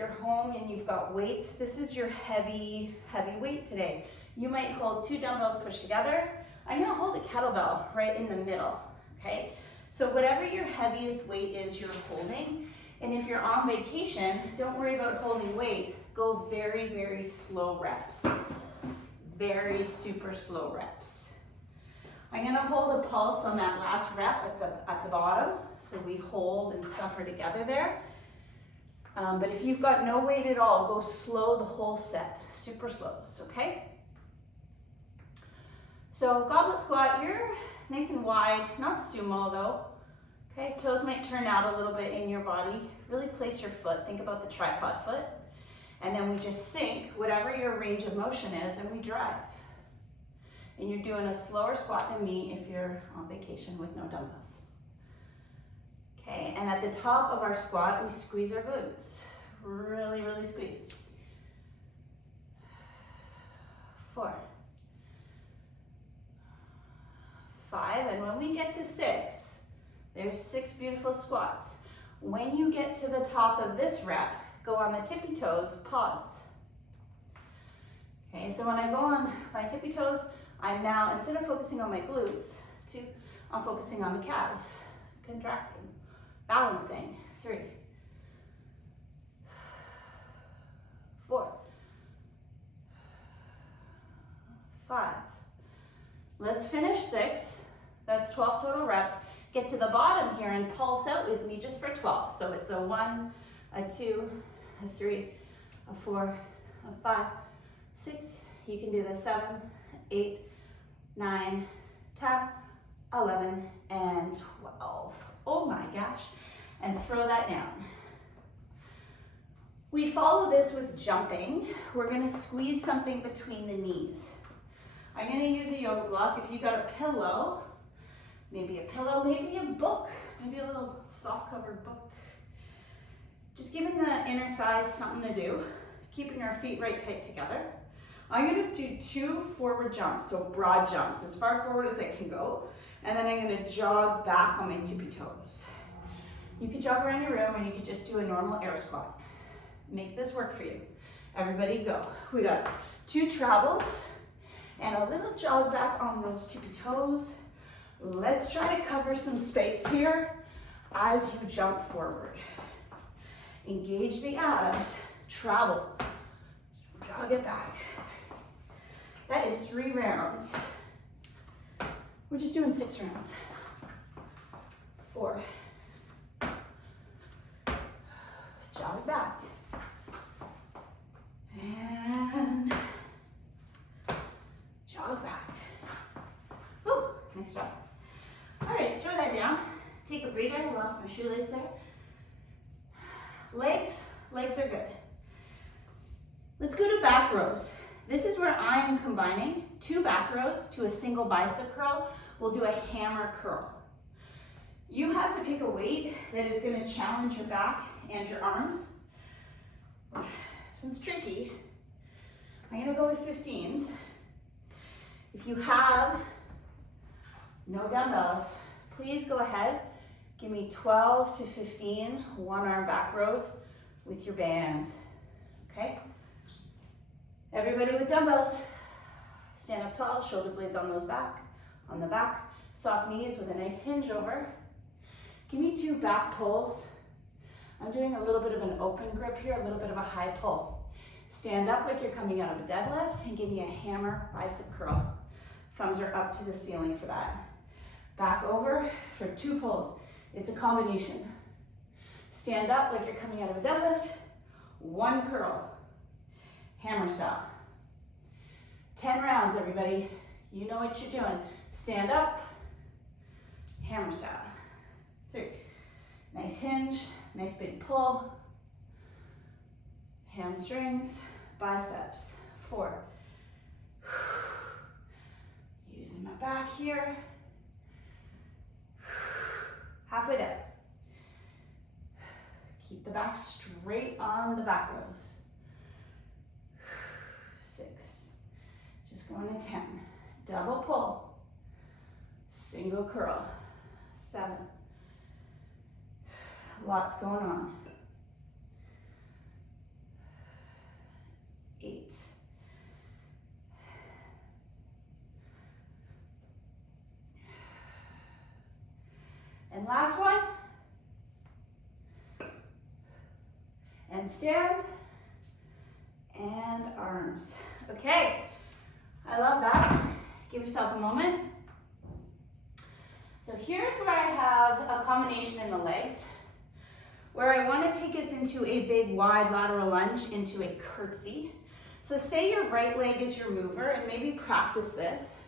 you're home and you've got weights, this is your heavy weight today. You might hold 2 dumbbells pushed together. I'm gonna hold a kettlebell right in the middle, okay? So whatever your heaviest weight is you're holding, and if you're on vacation, don't worry about holding weight. Go very, very slow reps. Very super slow reps. I'm gonna hold a pulse on that last rep at the bottom. So we hold and suffer together there. But if you've got no weight at all, go slow the whole set, super slows, okay? So goblet squat, you're nice and wide, not sumo though. Okay, toes might turn out a little bit in your body. Really place your foot, think about the tripod foot. And then we just sink whatever your range of motion is and we drive. And you're doing a slower squat than me if you're on vacation with no dumbbells. Okay, and at the top of our squat, we squeeze our glutes. Really, really squeeze. 4, 5, and when we get to 6, there's 6 beautiful squats. When you get to the top of this rep, go on the tippy toes, pause. Okay, so when I go on my tippy toes, I'm now, instead of focusing on my glutes, I'm focusing on the calves, contracting, balancing. 3, 4, 5. Let's finish 6. That's 12 total reps. Get to the bottom here and pulse out with me just for 12. So it's a 1, a 2, a 3, a 4, a 5, 6. You can do the 7, 8, 9, 10, 11, and 12. Oh my gosh. And throw that down. We follow this with jumping. We're gonna squeeze something between the knees. I'm gonna use a yoga block. If you got a pillow, maybe a book, maybe a little soft covered book. Just giving the inner thighs something to do, keeping our feet right tight together. I'm gonna do 2 forward jumps, so broad jumps, as far forward as I can go. And then I'm gonna jog back on my tippy toes. You can jog around your room or you could just do a normal air squat. Make this work for you. Everybody go. We got 2 travels and a little jog back on those tippy toes. Let's try to cover some space here as you jump forward. Engage the abs, travel, jog it back. That is 3 rounds. We're just doing 6 rounds. 4. Jog back. And jog back. Woo, nice job. All right, throw that down. Take a breather. I lost my shoelace there. Legs are good. Let's go to back rows. This is where I am combining 2 back rows to a single bicep curl. We'll do a hammer curl. You have to pick a weight that is going to challenge your back and your arms. This one's tricky. I'm going to go with 15s. If you have no dumbbells, please go ahead. Give me 12 to 15 one-arm back rows with your band, okay? Everybody with dumbbells, stand up tall, shoulder blades on the back, soft knees with a nice hinge over. Give me 2 back pulls. I'm doing a little bit of an open grip here, a little bit of a high pull. Stand up like you're coming out of a deadlift and give me a hammer bicep curl. Thumbs are up to the ceiling for that. Back over for 2 pulls. It's a combination. Stand up like you're coming out of a deadlift, 1 curl. Hammer style. 10 rounds, everybody. You know what you're doing. Stand up, hammer style. 3. Nice hinge, nice big pull. Hamstrings, biceps. 4. Using my back here. Halfway there. Keep the back straight on the back rows. 6. Just going to 10. Double pull. Single curl. 7. Lots going on. last one. And stand. And arms. Okay, I love that. Give yourself a moment. So here's where I have a combination in the legs, where I want to take us into a big wide lateral lunge into a curtsy. So say your right leg is your mover, and maybe practice this.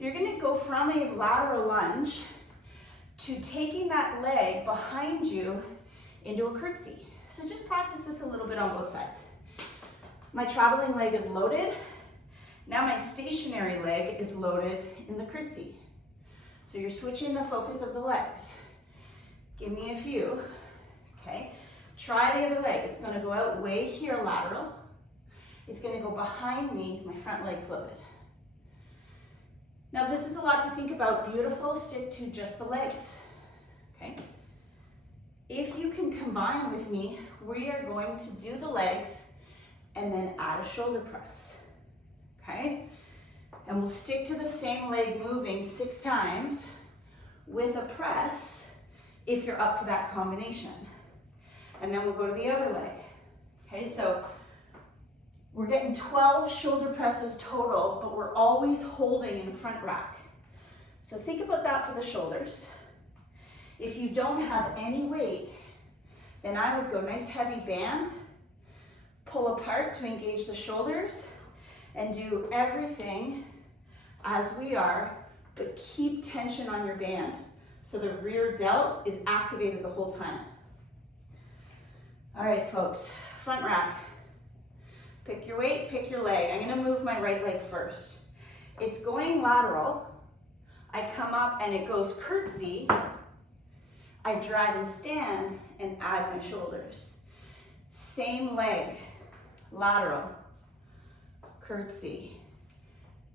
You're going to go from a lateral lunge to taking that leg behind you into a curtsy. So just practice this a little bit on both sides. My traveling leg is loaded. Now my stationary leg is loaded in the curtsy. So you're switching the focus of the legs. Give me a few, okay? Try the other leg. It's gonna go out way here lateral. It's gonna go behind me, my front leg's loaded. Now this is a lot to think about. Beautiful, stick to just the legs, okay? If you can combine with me, we are going to do the legs and then add a shoulder press, okay? And we'll stick to the same leg moving 6 times with a press if you're up for that combination. And then we'll go to the other leg, okay? So we're getting 12 shoulder presses total, but we're always holding in front rack. So think about that for the shoulders. If you don't have any weight, then I would go nice heavy band, pull apart to engage the shoulders, and do everything as we are, but keep tension on your band so the rear delt is activated the whole time. All right, folks, front rack. Pick your weight, pick your leg. I'm gonna move my right leg first. It's going lateral. I come up and it goes curtsy. I drive and stand and add my shoulders. Same leg. Lateral, curtsy,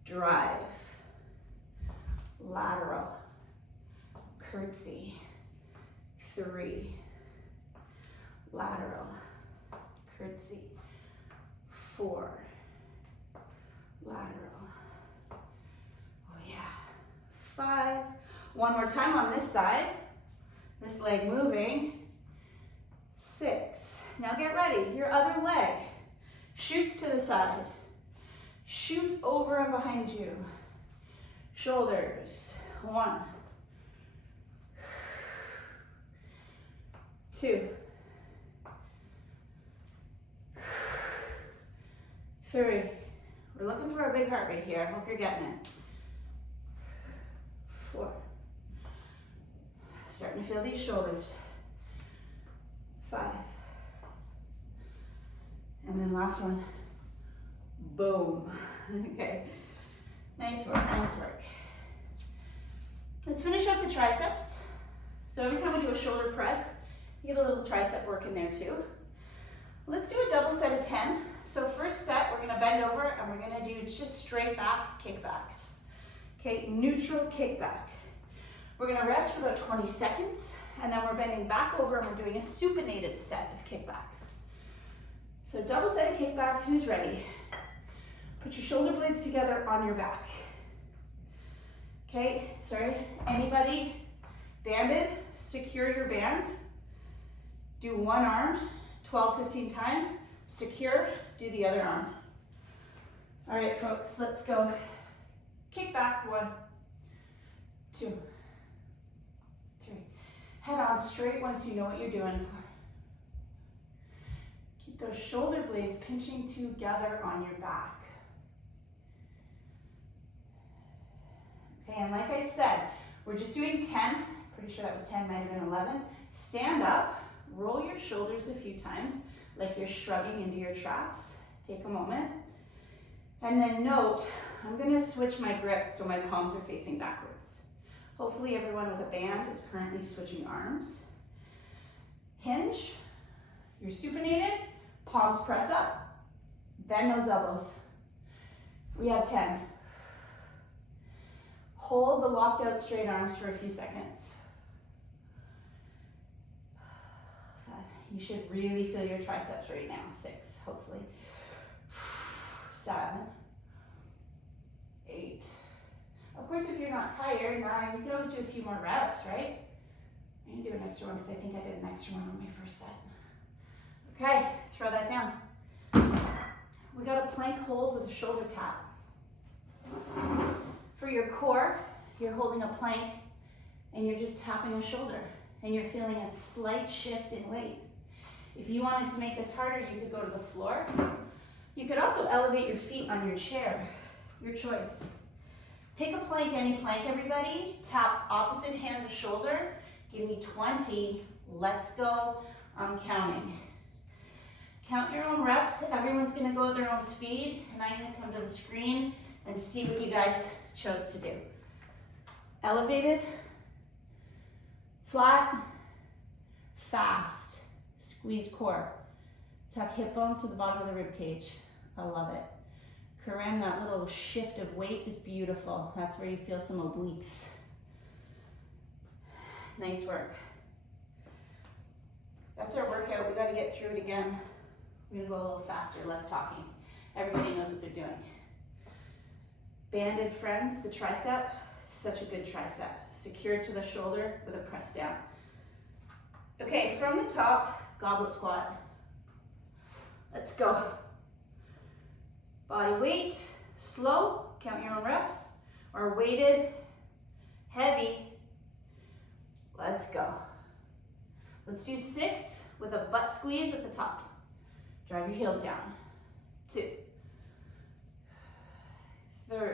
drive, lateral, curtsy, 3, lateral, curtsy, 4, lateral, oh yeah, 5, one more time on this side, this leg moving, 6, now get ready, your other leg, shoots to the side, shoots over and behind you. Shoulders, 1, 2, 3. We're looking for a big heart rate here. I hope you're getting it. 4. Starting to feel these shoulders. 5. And then last one, boom. Okay, nice work, nice work. Let's finish up the triceps. So every time we do a shoulder press, you get a little tricep work in there too. Let's do a double set of 10. So first set, we're gonna bend over and we're gonna do just straight back kickbacks. Okay, neutral kickback. We're gonna rest for about 20 seconds and then we're bending back over and we're doing a supinated set of kickbacks. So double set of kickbacks, who's ready? Put your shoulder blades together on your back. Okay, sorry, anybody banded? Secure your band. Do one arm, 12, 15 times. Secure, do the other arm. All right, folks, let's go. Kick back, 1, 2, 3. Head on straight once you know what you're doing. Keep those shoulder blades pinching together on your back. Okay, and like I said, we're just doing 10. Pretty sure that was 10, might have been 11. Stand up, roll your shoulders a few times, like you're shrugging into your traps. Take a moment. And then note, I'm gonna switch my grip so my palms are facing backwards. Hopefully everyone with a band is currently switching arms. Hinge, you're supinated, palms press up, bend those elbows. We have 10. Hold the locked out straight arms for a few seconds. 5. You should really feel your triceps right now. 6, hopefully. 7, 8. Of course, if you're not tired, 9, you can always do a few more reps, right? I'm gonna do an extra one because I think I did an extra one on my first set. Okay, throw that down. We got a plank hold with a shoulder tap. For your core, you're holding a plank and you're just tapping a shoulder and you're feeling a slight shift in weight. If you wanted to make this harder, you could go to the floor. You could also elevate your feet on your chair, your choice. Pick a plank, any plank, everybody. Tap opposite hand to shoulder. Give me 20. Let's go. I'm counting. Count your own reps. Everyone's gonna go at their own speed, and I'm gonna come to the screen and see what you guys chose to do. Elevated, flat, fast, squeeze core. Tuck hip bones to the bottom of the rib cage. I love it. Corinne, that little shift of weight is beautiful. That's where you feel some obliques. Nice work. That's our workout. We gotta get through it again. We're gonna go a little faster, less talking. Everybody knows what they're doing. Banded friends, the tricep, such a good tricep. Secured to the shoulder with a press down. Okay, from the top, goblet squat. Let's go. Body weight, slow, count your own reps, or weighted, heavy. Let's go. Let's do 6 with a butt squeeze at the top. Drive your heels down. 2, 3,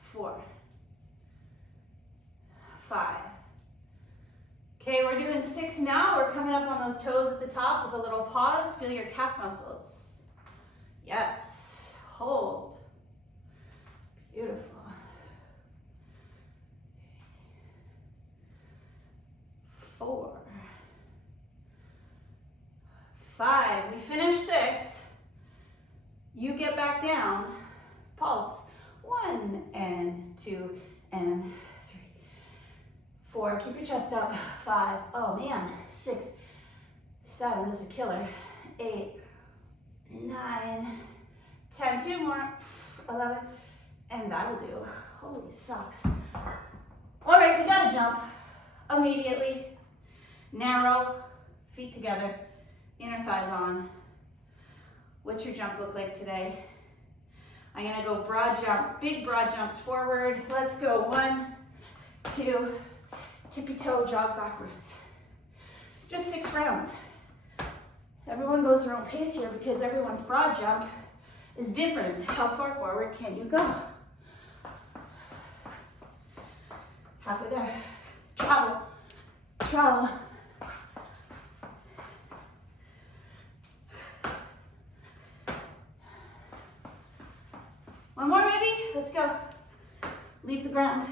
4, 5. Okay, we're doing 6 now. We're coming up on those toes at the top with a little pause. Feel your calf muscles. Yes, hold. Beautiful. 4, 5. We finished 6. You get back down. Pulse. 1 and 2 and 3, 4. Keep your chest up. 5. Oh man. 6, 7. This is a killer. 8, 9, 10. 2 more. 11. And that'll do. Holy socks. All right, we gotta jump immediately. Narrow, feet together, inner thighs on. What's your jump look like today? I'm gonna go broad jump, big broad jumps forward. Let's go. 1, 2, tippy toe, jog backwards. Just 6 rounds. Everyone goes their own pace here because everyone's broad jump is different. How far forward can you go? Halfway there. Travel, travel. One more maybe? Let's go. Leave the ground.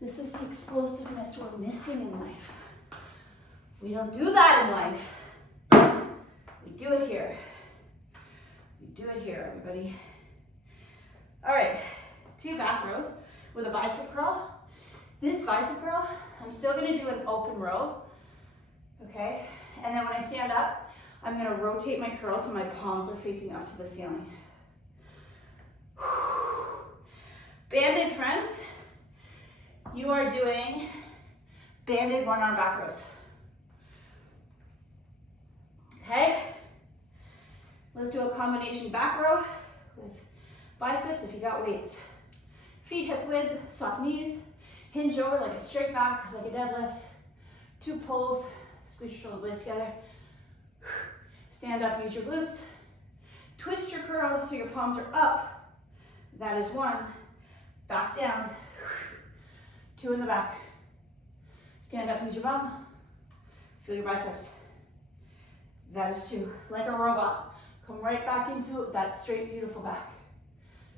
This is the explosiveness we're missing in life. We don't do that in life. We do it here. We do it here, everybody. All right, 2 back rows with a bicep curl. This bicep curl, I'm still gonna do an open row, okay? And then when I stand up, I'm gonna rotate my curl so my palms are facing up to the ceiling. Banded friends, you are doing banded 1-arm back rows. Okay? Let's do a combination back row with biceps if you got weights. Feet hip width, soft knees, hinge over like a straight back, like a deadlift. 2 pulls, squeeze your shoulder blades together. Stand up, use your glutes. Twist your curl so your palms are up. That is 1. Back down. 2 in the back. Stand up, use your bum. Feel your biceps. That is 2. Like a robot. Come right back into that straight, beautiful back.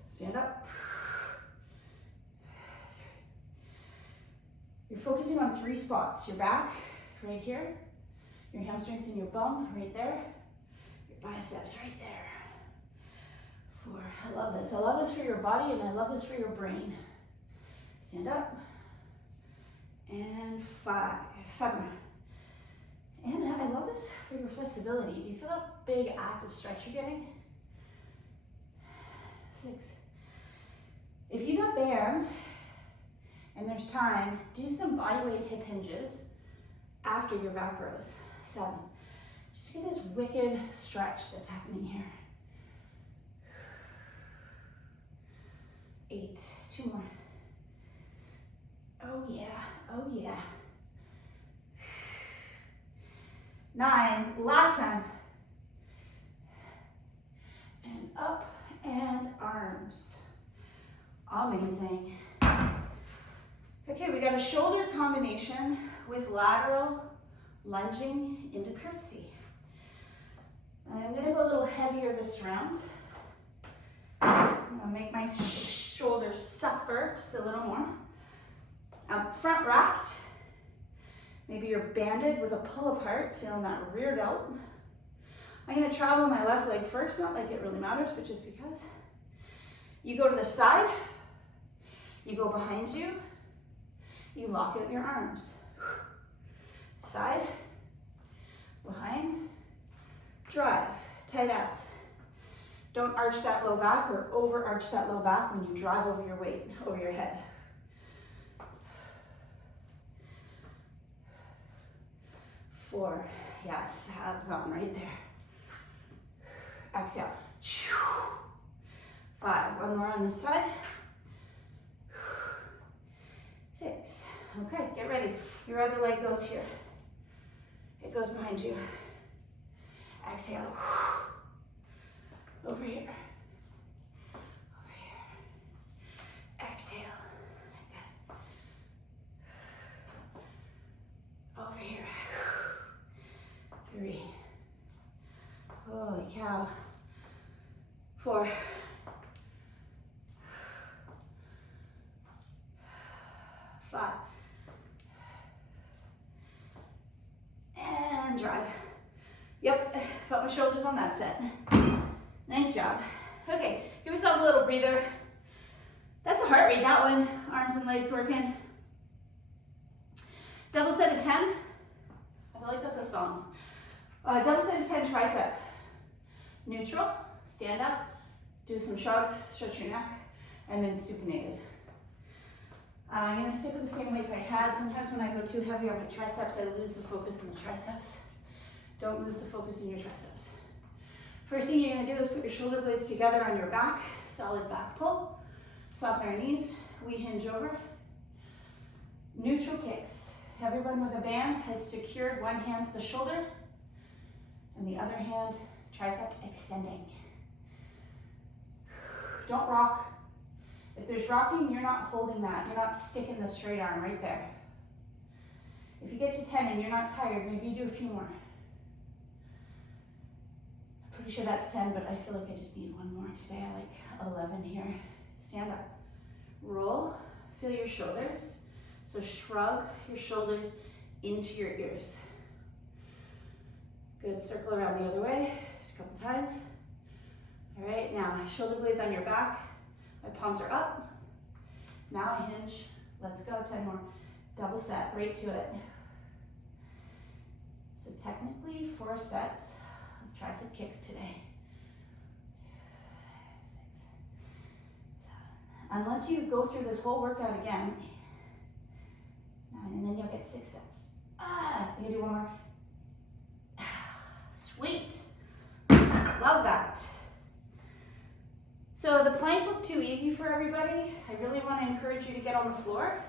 Stand up. 3. You're focusing on 3 spots. Your back, right here. Your hamstrings and your bum, right there. Your biceps, right there. 4. I love this. I love this for your body and I love this for your brain. Stand up. And 5. 5 more. And I love this for your flexibility. Do you feel that big active stretch you're getting? 6. If you got bands and there's time, do some body weight hip hinges after your back rows. 7. Just get this wicked stretch that's happening here. 8. 2 more. Oh yeah, oh yeah. 9, last time. And up and arms. Amazing. Okay, we got a shoulder combination with lateral lunging into curtsy. I'm gonna go a little heavier this round. I'm gonna make my shoulders suffer just a little more. Front racked. Maybe you're banded with a pull apart, feeling that rear delt. I'm gonna travel my left leg first, not like it really matters, but just because. You go to the side, you go behind you, you lock out your arms. Side, behind, drive, tight abs. Don't arch that low back or over arch that low back when you drive over your weight, over your head. 4, yes, abs on right there. Exhale. 5, one more on this side. 6, okay, get ready. Your other leg goes here. It goes behind you. Exhale. Over here. Over here. Exhale. Good. Over here. 3. Holy cow. 4. 5. And drive. Yep, felt my shoulders on that set. Nice job. Okay, give yourself a little breather. That's a heart rate, that one. Arms and legs working. Double set of 10. I feel like that's a song. Double set of 10 tricep. Neutral, stand up, do some shrugs, stretch your neck, and then supinated. I'm gonna stick with the same weights I had. Sometimes when I go too heavy on my triceps, I lose the focus in the triceps. Don't lose the focus in your triceps. First thing you're gonna do is put your shoulder blades together on your back, solid back pull. Soften our knees, we hinge over. Neutral kicks. Everyone with a band has secured one hand to the shoulder and the other hand, tricep extending. Don't rock. If there's rocking, you're not holding that. You're not sticking the straight arm right there. If you get to 10 and you're not tired, maybe you do a few more. I'm pretty sure that's 10, but I feel like I just need one more today. I like 11 here. Stand up. Roll. Feel your shoulders. So shrug your shoulders into your ears. Good, circle around the other way, just a couple times. All right, now shoulder blades on your back. My palms are up. Now I hinge. Let's go, 10 more. Double set, right to it. So technically 4 sets of tricep kicks today. 6, 7. Unless you go through this whole workout again, 9, and then you'll get 6 sets. You can do one more. Sweet. Love that. So the plank looked too easy for everybody. I really want to encourage you to get on the floor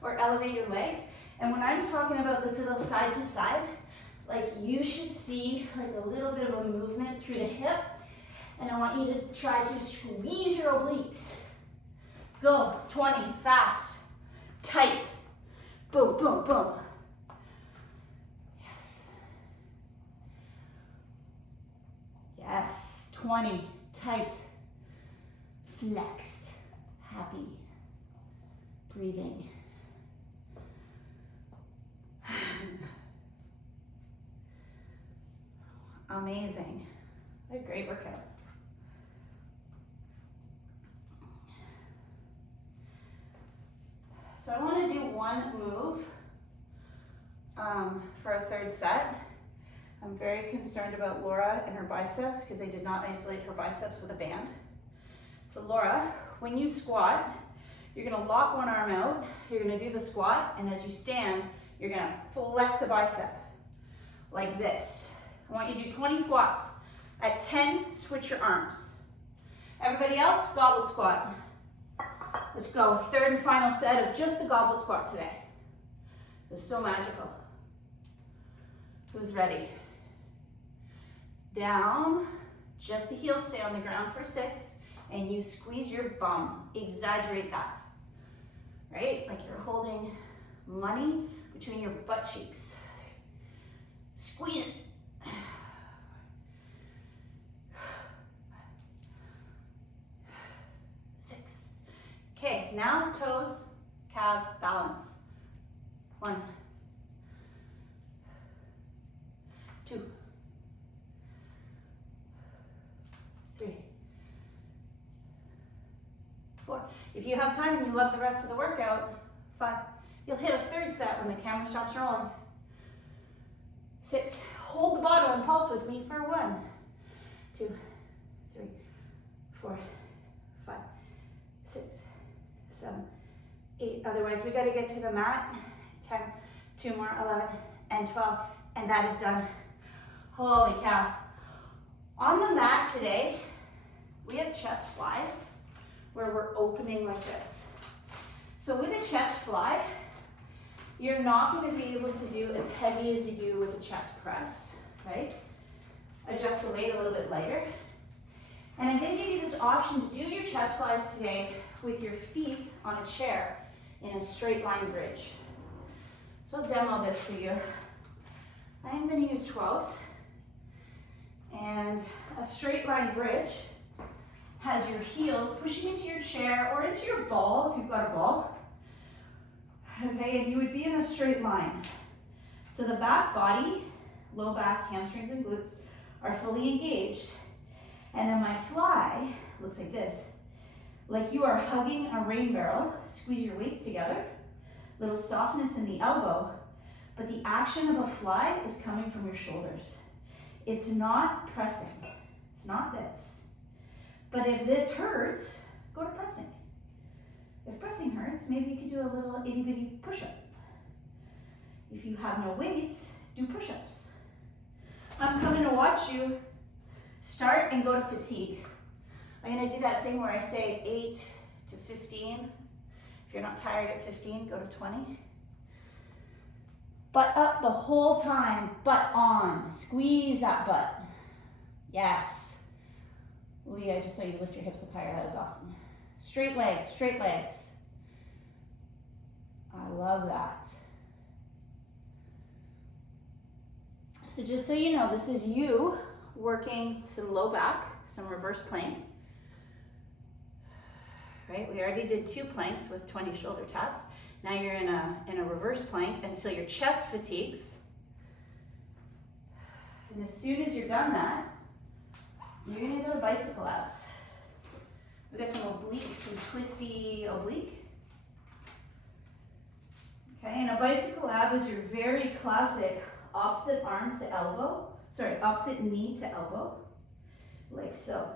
or elevate your legs. And when I'm talking about this little side to side, like you should see like a little bit of a movement through the hip. And I want you to try to squeeze your obliques. Go, 20, fast, tight. Boom, boom, boom. Yes. Yes, 20, tight, flexed, happy, breathing. Amazing. What a great workout. So I want to do one move for a third set. I'm very concerned about Laura and her biceps because I did not isolate her biceps with a band. So Laura, when you squat, You're gonna lock one arm out, you're gonna do the squat, and as you stand, you're gonna flex the bicep like this. I want you to do 20 squats. At 10, switch your arms. Everybody else, goblet squat. Let's go, third and final set of just the goblet squat today. It was so magical. Who's ready? Down, just the heels stay on the ground for 6, and you squeeze your bum. Exaggerate that, right? Like you're holding money between your butt cheeks. Squeeze it. 6. Okay, now toes, calves, balance. 1, 2, 3, 4. If you have time and you love the rest of the workout, 5. You'll hit a third set when the camera stops rolling. 6. Hold the bottom and pulse with me for 1, 2, 3, 4, 5, 6, 7, 8. Otherwise, we got to get to the mat. 10, 2 more, 11, and 12, and that is done. Holy cow. On the mat today, we have chest flies where we're opening like this. So with a chest fly, you're not going to be able to do as heavy as you do with a chest press, right? Adjust the weight a little bit lighter. And I'm going to give you this option to do your chest flies today with your feet on a chair in a straight line bridge. So I'll demo this for you. I'm going to use 12s. And a straight line bridge has your heels pushing into your chair or into your ball if you've got a ball. Okay, and you would be in a straight line. So the back body, low back, hamstrings, and glutes are fully engaged. And then my fly looks like this. Like you are hugging a rain barrel. Squeeze your weights together. Little softness in the elbow, but the action of a fly is coming from your shoulders. It's not pressing. It's not this. But if this hurts, go to pressing. If pressing hurts, maybe you could do a little itty bitty push-up. If you have no weights, do push-ups. I'm coming to watch you start and go to fatigue. I'm gonna do that thing where I say 8 to 15. If you're not tired at 15, go to 20. Butt up the whole time, butt on. Squeeze that butt. Yes. Lee, I just saw you lift your hips up higher. That is awesome. Straight legs, straight legs. I love that. So just so you know, this is you working some low back, some reverse plank. Right, we already did 2 planks with 20 shoulder taps. Now you're in a reverse plank until your chest fatigues. And as soon as you're done that, you're gonna go to bicycle abs. We got some obliques, some twisty oblique. Okay, and a bicycle ab is your very classic opposite arm to elbow, opposite knee to elbow, like so.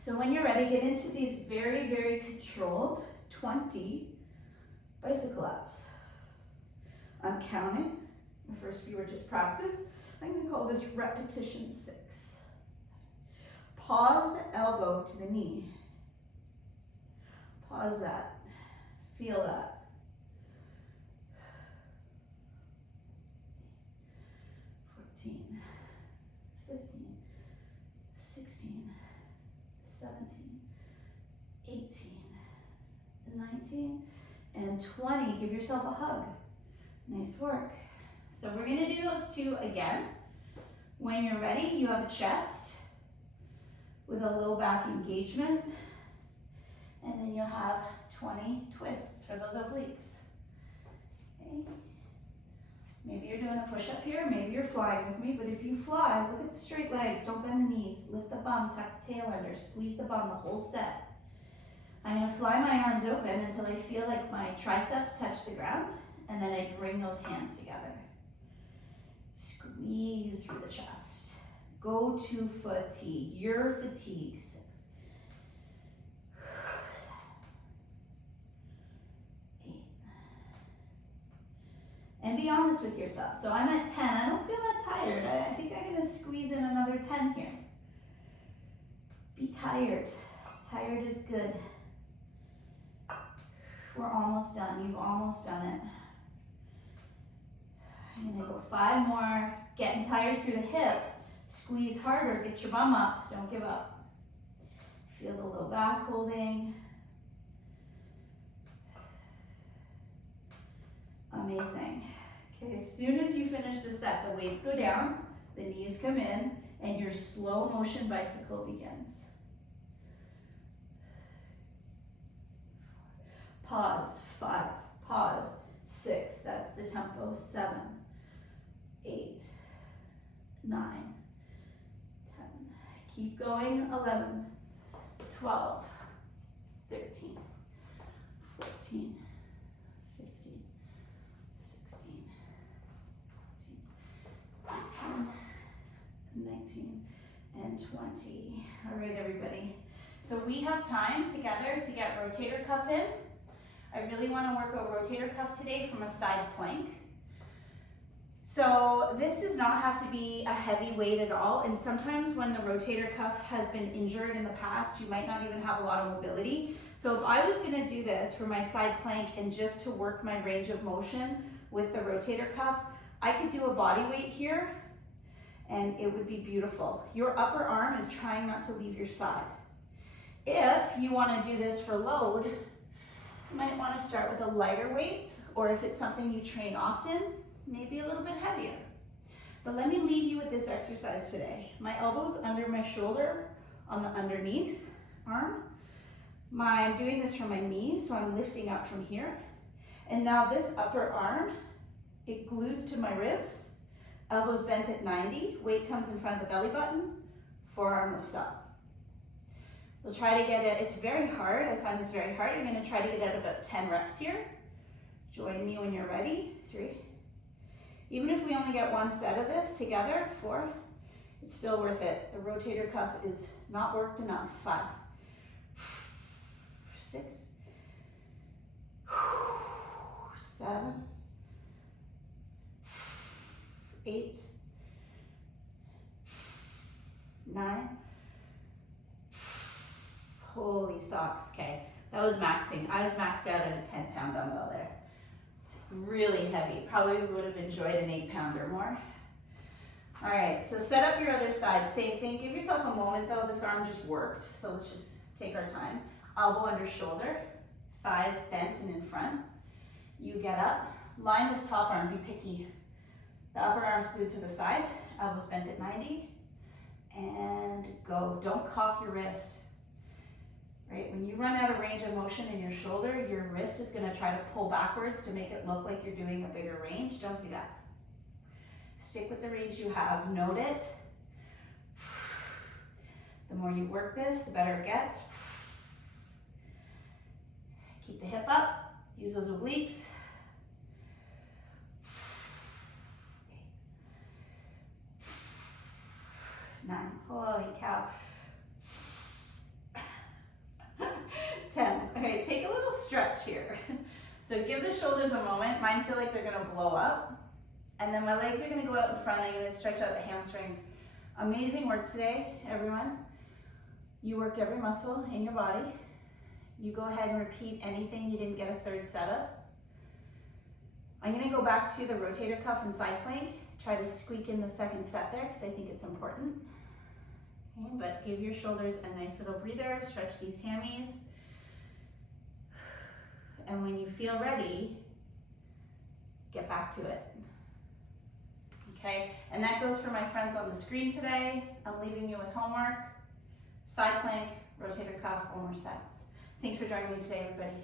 So when you're ready, get into these very, very controlled 20 bicycle abs. I'm counting. The first few were just practice. I'm going to call this repetition 6. Pause the elbow to the knee. Pause that. Feel that. 14, 15, 16, 17, 18, 19, and 20. Give yourself a hug. Nice work. So we're gonna do those 2 again. When you're ready, you have a chest with a low back engagement, and then you'll have 20 twists for those obliques. Okay. Maybe you're doing a push-up here, maybe you're flying with me, but if you fly, look at the straight legs, don't bend the knees, lift the bum, tuck the tail under, squeeze the bum the whole set. I'm gonna fly my arms open until I feel like my triceps touch the ground, and then I bring those hands together. Squeeze through the chest. Go to fatigue, your fatigue 6. up. So I'm at 10. I don't feel that tired. I think I'm going to squeeze in another 10 here. Be tired. Tired is good. We're almost done. You've almost done it. I'm going to go 5 more. Getting tired through the hips. Squeeze harder. Get your bum up. Don't give up. Feel the low back holding. Amazing. Okay, as soon as you finish the set, the weights go down, the knees come in, and your slow motion bicycle begins. Pause, 5, pause, 6, that's the tempo, 7, 8, 9, 10, keep going, 11, 12, 13, 14, 15, 16, 18, 19, and 20. All right, everybody. So we have time together to get rotator cuff in. I really want to work a rotator cuff today from a side plank. So this does not have to be a heavy weight at all, and sometimes when the rotator cuff has been injured in the past, you might not even have a lot of mobility. So if I was going to do this for my side plank and just to work my range of motion with the rotator cuff, I could do a body weight here and it would be beautiful. Your upper arm is trying not to leave your side. If you want to do this for load, you might want to start with a lighter weight, or if it's something you train often, maybe a little bit heavier. But let me leave you with this exercise today. My elbow's under my shoulder on the underneath arm. I'm doing this from my knees, so I'm lifting up from here. And now this upper arm, it glues to my ribs, elbows bent at 90, weight comes in front of the belly button, forearm lifts up. We'll try to get it, it's very hard, I find this very hard. I'm gonna try to get out about 10 reps here. Join me when you're ready, 3. Even if we only get one set of this together, 4, it's still worth it. The rotator cuff is not worked enough, 5, 6, 7, 8, 9, holy socks, okay. That was maxing. I was maxed out at a 10-pound dumbbell there. It's really heavy. Probably would have enjoyed an 8-pounder more. All right, so set up your other side. Same thing. Give yourself a moment though. This arm just worked, so let's just take our time. Elbow under shoulder, thighs bent and in front. You get up, line this top arm, be picky. The upper arm's glued to the side, elbows bent at 90, and go. Don't cock your wrist. Right, when you run out of range of motion in your shoulder, your wrist is gonna try to pull backwards to make it look like you're doing a bigger range. Don't do that. Stick with the range you have, note it. The more you work this, the better it gets. Keep the hip up, use those obliques. 9, holy cow. 10, okay, take a little stretch here. So give the shoulders a moment. Mine feel like they're gonna blow up. And then my legs are gonna go out in front. I'm gonna stretch out the hamstrings. Amazing work today, everyone. You worked every muscle in your body. You go ahead and repeat anything you didn't get a third set of. I'm gonna go back to the rotator cuff and side plank. Try to squeak in the second set there because I think it's important. Okay, but give your shoulders a nice little breather. Stretch these hammies. And when you feel ready, get back to it. Okay, and that goes for my friends on the screen today. I'm leaving you with homework. Side plank, rotator cuff, one more set. Thanks for joining me today, everybody.